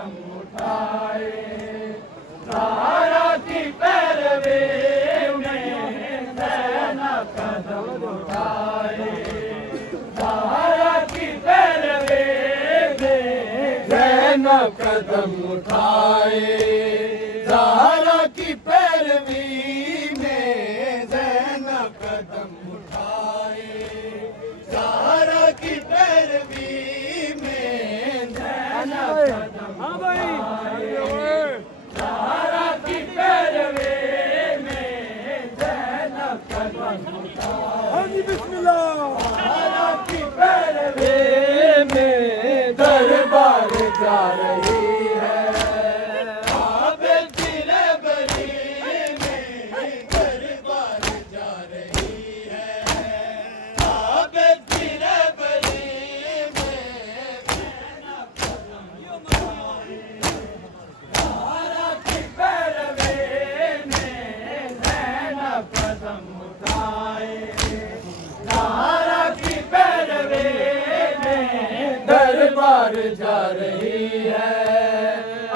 कदम उठाए, ज़हरा की पैरवी में ज़ैनब कदम उठाए, ज़हरा की पैरवी में ज़ैनब कदम उठाए, ज़हरा की पैरवी में ज़ैनब कदम उठाए, ज़हरा की पैरवी में ज़ैनब कदम उठाए, ज़हरा की पैरवी में ज़ैनब कदम उठाए, बिस्मिल्लाह, ज़हरा की पैरवी में दरबार जा रही है, दरबार जा रही है,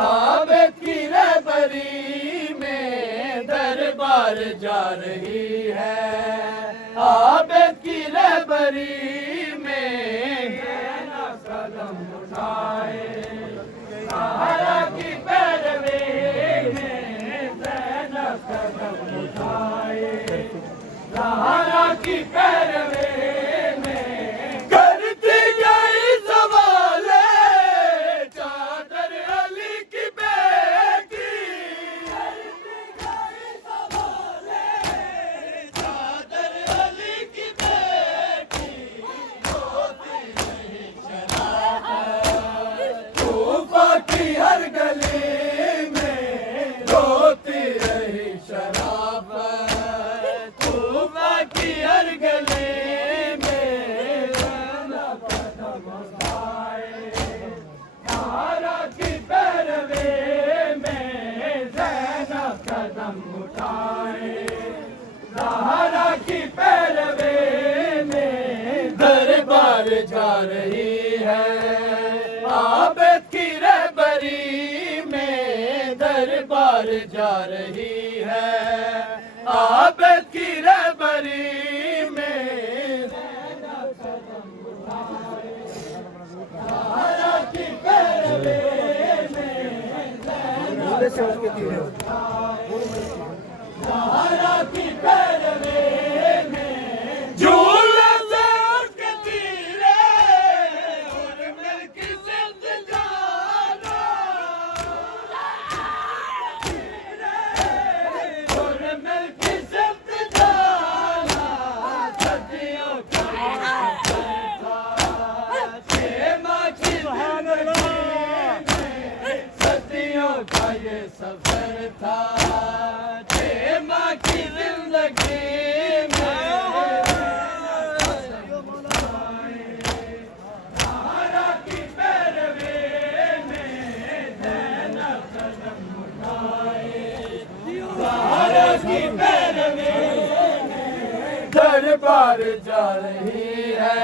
आबिद की रहबरी में दरबार जा रही है, आबिद की रहबरी में ज़ैनब कदम उठाए, ज़हरा की पैरवी में ज़ैनब कदम उठाए, ज़हरा की पैरवी जा रही है, आबिद की रहबरी में दरबार जा रही है, आबिद की रहबरी में ज़ैनब कदम उठाए, ज़हरा की पैरवी में ज़ैनब कदम उठाए, ज़हरा की पैरवी में झूला का ये सफर था, माँ की जिंदगी में ज़हरा की पैरवी में ज़ैनब कदम उठाए, ज़हरा की पैरवी में दरबार जा रही है,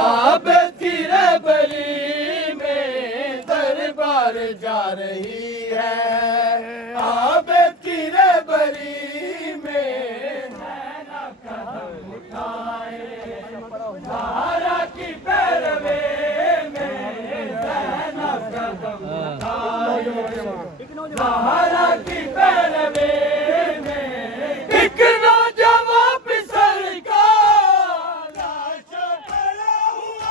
आबिद की रहबरी में दरबार जा रही है, आबिद की रहबरी में ज़ैनब कदम उठाए, ज़हरा की पैरवी में ज़ैनब कदम उठाए, ज़हरा की पैरवी में एक नौजवान पिसल का लाश पड़ा हुआ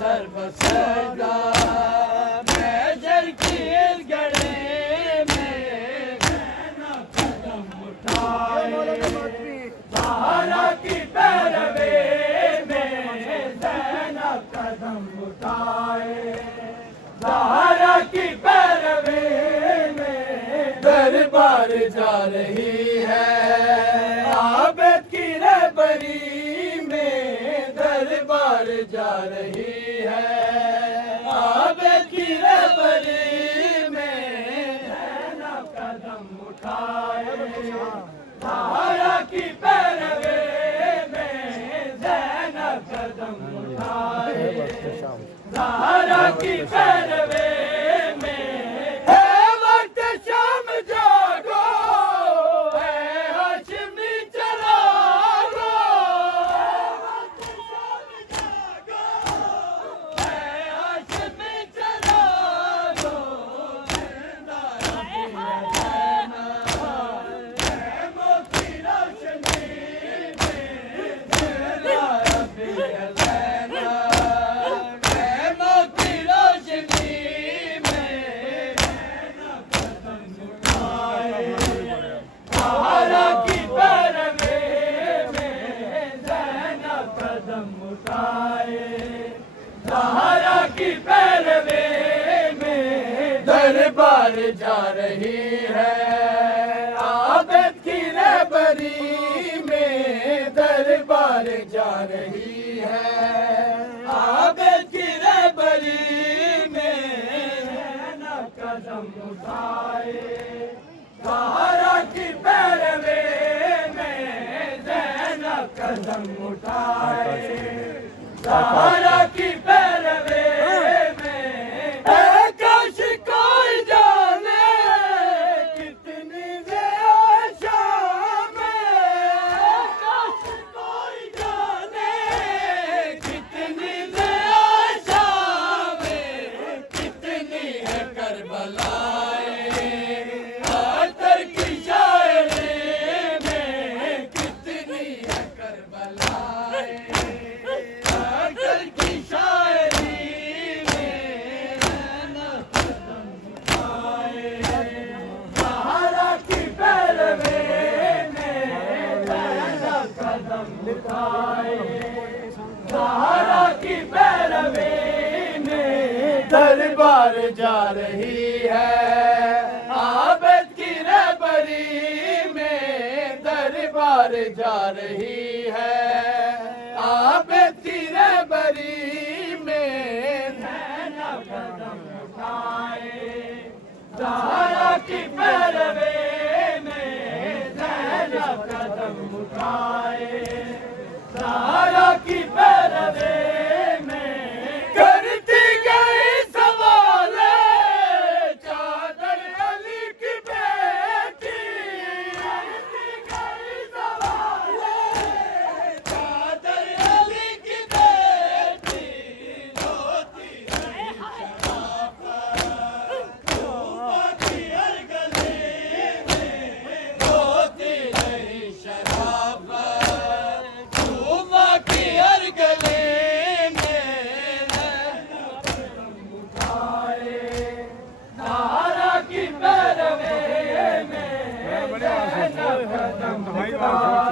सर बसदा मैजर की इस गले में ज़ैनब कदम उठाए, ज़हरा की पैरवी में ज़ैनब कदम उठाए, ज़हरा की पैरवी में दरबार जा रही है, आबिद की रहबरी में दरबार जा रही है, बरी में ज़ैनब कदम उठाए ज़हरा की पैरवी में ज़ैनब कदम उठाए ज़हरा की पैरवी ज़हरा की पैरवी में दरबार जा रही है आबद की रहबरी में दरबार जा रही है आबद की रहबरी में ज़ैनब कदम उठाए ज़हरा की पैरवी में ज़ैनब कदम उठाए ज़हरा की पैरवी में काश कोई जाने कितनी आशा में काश कोई जाने कितनी आशा में कितनी है करबलाए अतर की शायरी में कितनी है करबलाए ज़हरा की पैरवी में दरबार जा रही है आबद की रहबरी में दरबार जा रही है आबद की रहबरी में ज़ैनब कदम उठाए ज़हरा की पैरवी में ज़ैनब कदम उठाए ज़हरा की पैरवी में करती गई सवाल चादर अली की बेटी करती गई सवाल चादर अली की बेटी रोती रही शराफत तूबा की हर गली में रोती रही शराफत भाई